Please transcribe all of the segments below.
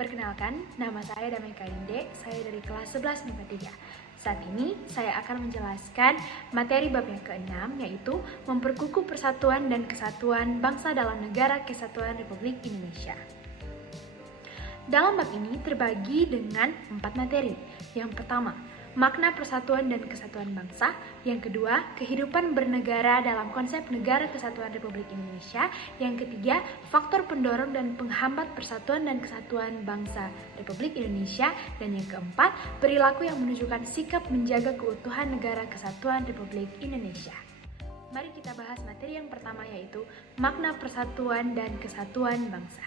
Perkenalkan, nama saya Damai Kainde, saya dari kelas 11 MIPA 3. Saat ini, saya akan menjelaskan materi bab yang ke-6, yaitu memperkukuh persatuan dan kesatuan bangsa dalam Negara Kesatuan Republik Indonesia. Dalam bab ini terbagi dengan 4 materi. Yang pertama, makna persatuan dan kesatuan bangsa. Yang kedua, kehidupan bernegara dalam konsep Negara Kesatuan Republik Indonesia. Yang ketiga, faktor pendorong dan penghambat persatuan dan kesatuan bangsa Republik Indonesia. Dan yang keempat, perilaku yang menunjukkan sikap menjaga keutuhan Negara Kesatuan Republik Indonesia. Mari kita bahas materi yang pertama, yaitu makna persatuan dan kesatuan bangsa.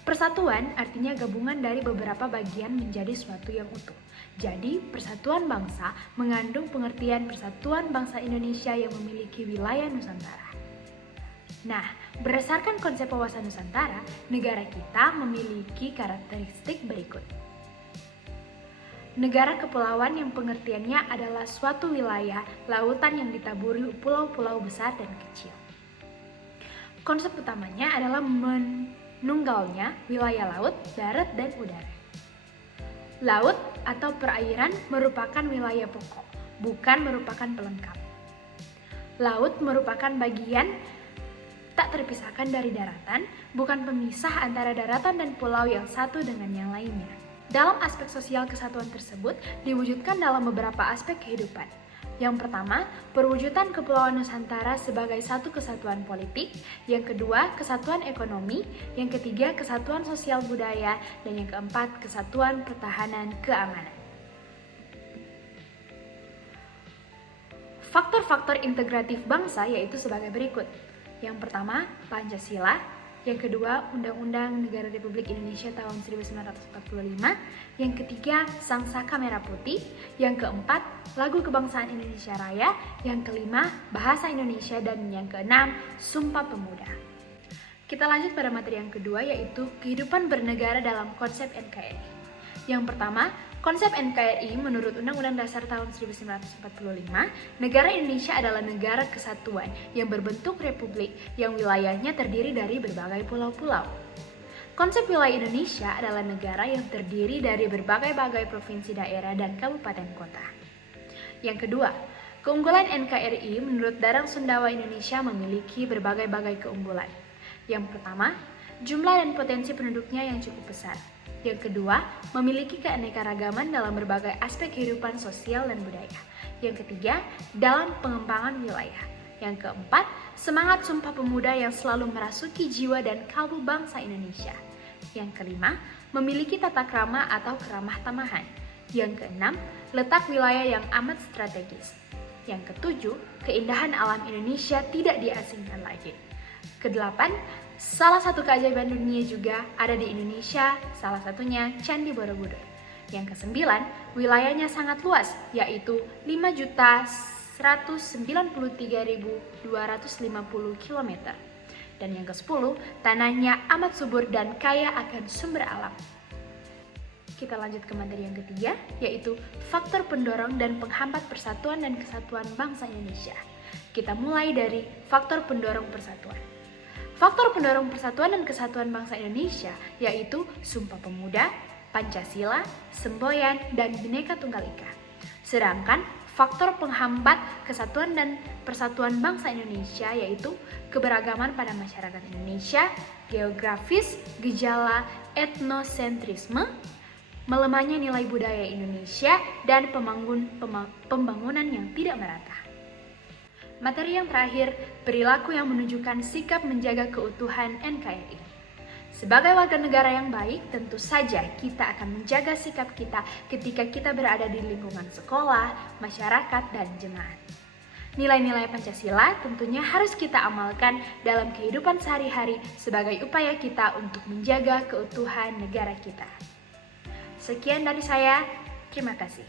Persatuan artinya gabungan dari beberapa bagian menjadi suatu yang utuh. Jadi, persatuan bangsa mengandung pengertian persatuan bangsa Indonesia yang memiliki wilayah Nusantara. Nah, berdasarkan konsep wawasan Nusantara, negara kita memiliki karakteristik berikut. Negara kepulauan yang pengertiannya adalah suatu wilayah lautan yang ditaburi pulau-pulau besar dan kecil. Konsep utamanya adalah menunggalnya wilayah laut, darat, dan udara. Laut atau perairan merupakan wilayah pokok, bukan merupakan pelengkap. Laut merupakan bagian tak terpisahkan dari daratan, bukan pemisah antara daratan dan pulau yang satu dengan yang lainnya. Dalam aspek sosial kesatuan tersebut diwujudkan dalam beberapa aspek kehidupan. Yang pertama, perwujudan Kepulauan Nusantara sebagai satu kesatuan politik. Yang kedua, kesatuan ekonomi. Yang ketiga, kesatuan sosial budaya. Dan yang keempat, kesatuan pertahanan keamanan. Faktor-faktor integratif bangsa yaitu sebagai berikut. Yang pertama, Pancasila. Yang kedua, Undang-Undang Negara Republik Indonesia tahun 1945. Yang ketiga, Sang Saka Merah Putih. Yang keempat, Lagu Kebangsaan Indonesia Raya. Yang kelima, Bahasa Indonesia. Dan yang keenam, Sumpah Pemuda. Kita lanjut pada materi yang kedua, yaitu kehidupan bernegara dalam konsep NKRI. Yang pertama, konsep NKRI menurut Undang-Undang Dasar tahun 1945, negara Indonesia adalah negara kesatuan yang berbentuk republik yang wilayahnya terdiri dari berbagai pulau-pulau. Konsep wilayah Indonesia adalah negara yang terdiri dari berbagai-bagai provinsi, daerah, dan kabupaten kota. Yang kedua, keunggulan NKRI menurut Darang Sundawa Indonesia memiliki berbagai-bagai keunggulan. Yang pertama, jumlah dan potensi penduduknya yang cukup besar. Yang kedua, memiliki keanekaragaman dalam berbagai aspek kehidupan sosial dan budaya. Yang ketiga, dalam pengembangan wilayah. Yang keempat, semangat Sumpah Pemuda yang selalu merasuki jiwa dan kalbu bangsa Indonesia. Yang kelima, memiliki tata krama atau keramah tamahan. Yang keenam, letak wilayah yang amat strategis. Yang ketujuh, keindahan alam Indonesia tidak diasingkan lagi. Kedelapan, salah satu keajaiban dunia juga ada di Indonesia, salah satunya Candi Borobudur. Yang kesembilan, wilayahnya sangat luas, yaitu 5.193.250 km. Dan yang ke-10, tanahnya amat subur dan kaya akan sumber alam. Kita lanjut ke materi yang ketiga, yaitu faktor pendorong dan penghambat persatuan dan kesatuan bangsa Indonesia. Kita mulai dari faktor pendorong persatuan. Faktor pendorong persatuan dan kesatuan bangsa Indonesia yaitu Sumpah Pemuda, Pancasila, Semboyan, dan Bhinneka Tunggal Ika. Sedangkan faktor penghambat kesatuan dan persatuan bangsa Indonesia yaitu keberagaman pada masyarakat Indonesia, geografis, gejala etnosentrisme, melemahnya nilai budaya Indonesia, dan pembangunan yang tidak merata. Materi yang terakhir, perilaku yang menunjukkan sikap menjaga keutuhan NKRI. Sebagai warga negara yang baik, tentu saja kita akan menjaga sikap kita ketika kita berada di lingkungan sekolah, masyarakat, dan jemaat. Nilai-nilai Pancasila tentunya harus kita amalkan dalam kehidupan sehari-hari sebagai upaya kita untuk menjaga keutuhan negara kita. Sekian dari saya, terima kasih.